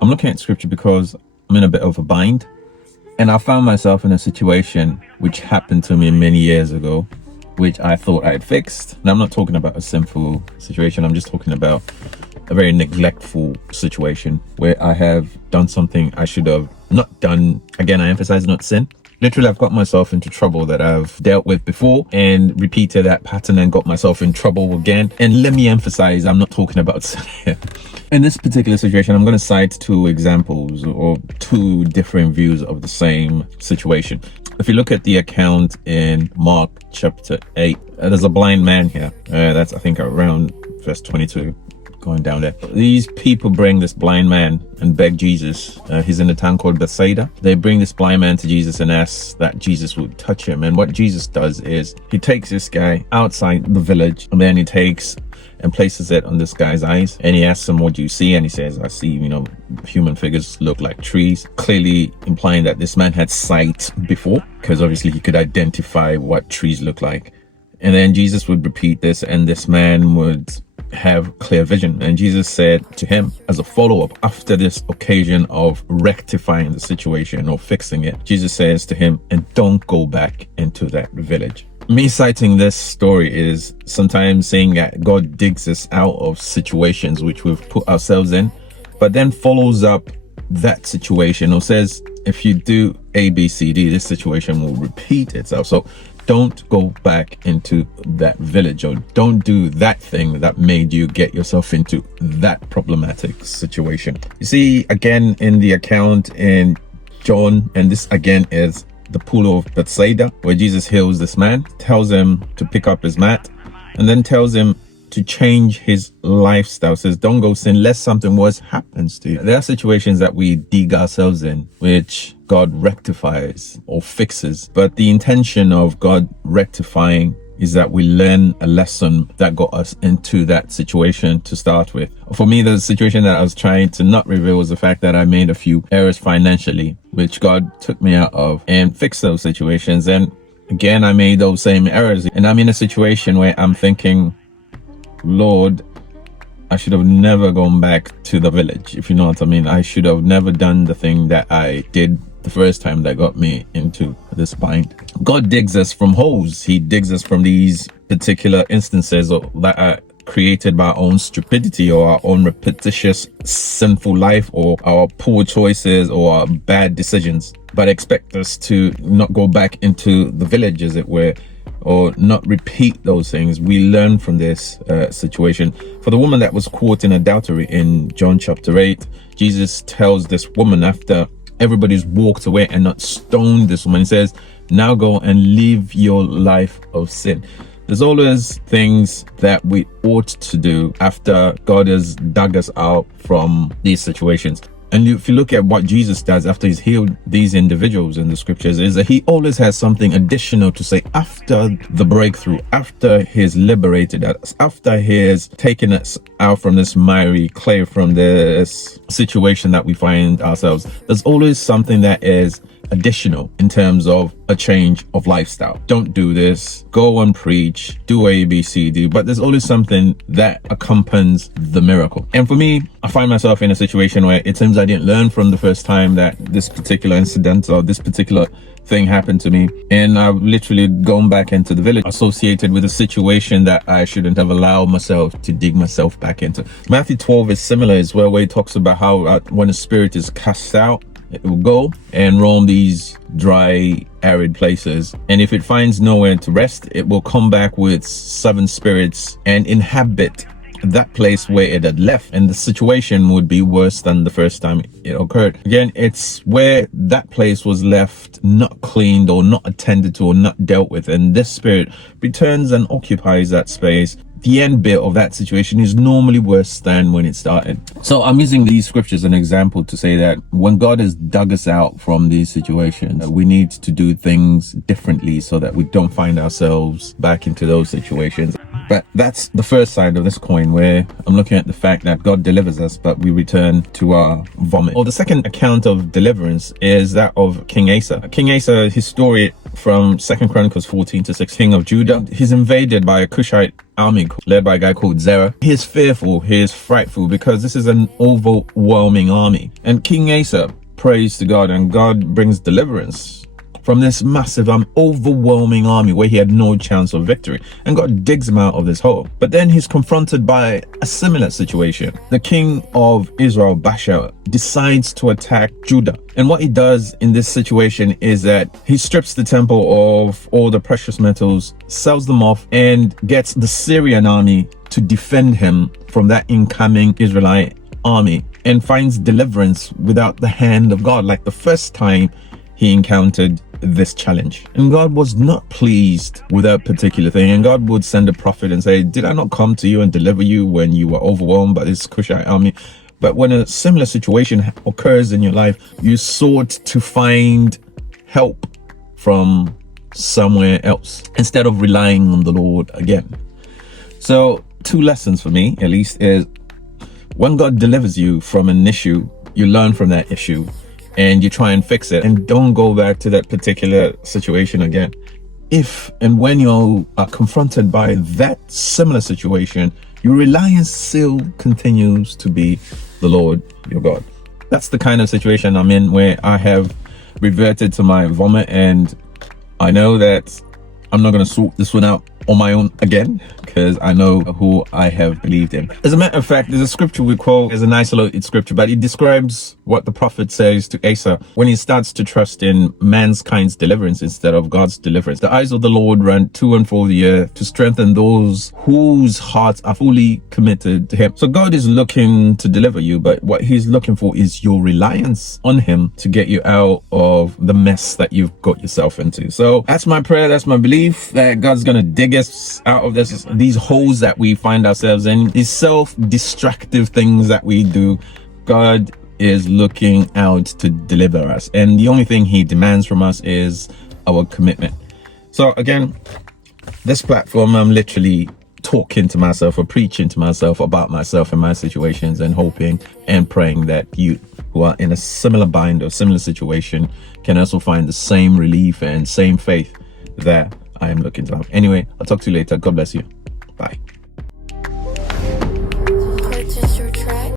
I'm looking at scripture because I'm in a bit of a bind. And I found myself in a situation which happened to me many years ago, which I thought I had fixed. And I'm not talking about a sinful situation. I'm just talking about a very neglectful situation where I have done something I should have not done. Again, I emphasize not sin. Literally, I've got myself into trouble that I've dealt with before and repeated that pattern and got myself in trouble again. And let me emphasize, I'm not talking about sin here. In this particular situation, I'm going to cite two examples or two different views of the same situation. If you look at the account in Mark chapter 8, there's a blind man here. That's, I think, around verse 22. Going down there, these people bring this blind man and beg Jesus. He's in a town called Bethesda. They bring this blind man to Jesus and ask that Jesus would touch him. And what Jesus does is he takes this guy outside the village, and then he takes and places it on this guy's eyes, and he asks him, what do you see? And he says, I see, human figures look like trees, clearly implying that this man had sight before, because obviously he could identify what trees look like. And then Jesus would repeat this, and this man would have clear vision. And Jesus said to him, as a follow-up after this occasion of rectifying the situation or fixing it, Jesus says to him, and don't go back into that village. Me citing this story is sometimes saying that God digs us out of situations which we've put ourselves in, but then follows up that situation or says, if you do A, B, C, D, this situation will repeat itself. So don't go back into that village, or don't do that thing that made you get yourself into that problematic situation. You see, again, in the account in John, and this again is the pool of Bethesda, where Jesus heals this man, tells him to pick up his mat, and then tells him to change his lifestyle. Says, don't go sin lest something worse happens to you. There are situations that we dig ourselves in, which God rectifies or fixes. But the intention of God rectifying is that we learn a lesson that got us into that situation to start with. For me, the situation that I was trying to not reveal was the fact that I made a few errors financially, which God took me out of and fixed those situations. And again, I made those same errors. And I'm in a situation where I'm thinking, Lord, I should have never gone back to the village, if you know what I mean. I should have never done the thing that I did the first time that got me into this bind. God digs us from holes. He digs us from these particular instances that are created by our own stupidity or our own repetitious sinful life or our poor choices or our bad decisions, but expect us to not go back into the village, as it were, or not repeat those things. We learn from this situation. For the woman that was caught in adultery in John chapter 8, Jesus tells this woman, after everybody's walked away and not stoned this woman, he says, now go and live your life of sin. There's always things that we ought to do after God has dug us out from these situations. And if you look at what Jesus does after he's healed these individuals in the scriptures, is that he always has something additional to say after the breakthrough, after he's liberated us, after he has taken us out from this miry clay, from this situation that we find ourselves. There's always something that is additional in terms of a change of lifestyle. Don't do this, go and preach, do A, B, C, D, but there's always something that accompanies the miracle. And for me, I find myself in a situation where it seems I didn't learn from the first time that this particular incident or this particular thing happened to me, and I've literally gone back into the village associated with a situation that I shouldn't have allowed myself to dig myself back into. Matthew 12 is similar as well, where he talks about how when a spirit is cast out, it will go and roam these dry, arid places. And if it finds nowhere to rest, it will come back with 7 spirits and inhabit that place where it had left. And the situation would be worse than the first time it occurred. Again, it's where that place was left not cleaned or not attended to or not dealt with. And this spirit returns and occupies that space. The end bit of that situation is normally worse than when it started. So I'm using these scriptures as an example to say that when God has dug us out from these situations, we need to do things differently so that we don't find ourselves back into those situations. But that's the first side of this coin, where I'm looking at the fact that God delivers us, but we return to our vomit. Or the second account of deliverance is that of King Asa. King Asa, his story from 2 Chronicles 14-6, king of Judah. He's invaded by a Cushite army led by a guy called Zerah. He's fearful, he's frightful, because this is an overwhelming army. And King Asa prays to God, and God brings deliverance from this massive, overwhelming army where he had no chance of victory. And God digs him out of this hole. But then he's confronted by a similar situation. The king of Israel, Baasha, decides to attack Judah. And what he does in this situation is that he strips the temple of all the precious metals, sells them off, and gets the Syrian army to defend him from that incoming Israelite army, and finds deliverance without the hand of God, like the first time he encountered this challenge. And God was not pleased with that particular thing. And God would send a prophet and say, did I not come to you and deliver you when you were overwhelmed by this Cushite army? But when a similar situation occurs in your life, you sought to find help from somewhere else instead of relying on the Lord again. So 2 lessons for me, at least, is when God delivers you from an issue, you learn from that issue and you try and fix it, and don't go back to that particular situation again. If and when you are confronted by that similar situation, your reliance still continues to be the Lord your God. That's the kind of situation I'm in, where I have reverted to my vomit, and I know that I'm not going to sort this one out on my own again, because I know who I have believed in. As a matter of fact, there's a scripture we quote. There's an isolated scripture, but it describes what the prophet says to Asa when he starts to trust in mankind's deliverance instead of God's deliverance. The eyes of the Lord run to and fro the earth to strengthen those whose hearts are fully committed to him. So God is looking to deliver you, but what he's looking for is your reliance on him to get you out of the mess that you've got yourself into. So that's my prayer, that's my belief, that God's gonna dig us out of these holes that we find ourselves in, these self-destructive things that we do. God is looking out to deliver us, and the only thing he demands from us is our commitment. So again, this platform, I'm literally talking to myself or preaching to myself about myself and my situations, and hoping and praying that you who are in a similar bind or similar situation can also find the same relief and same faith that I am looking to have. Anyway, I'll talk to you later. God bless you. Bye.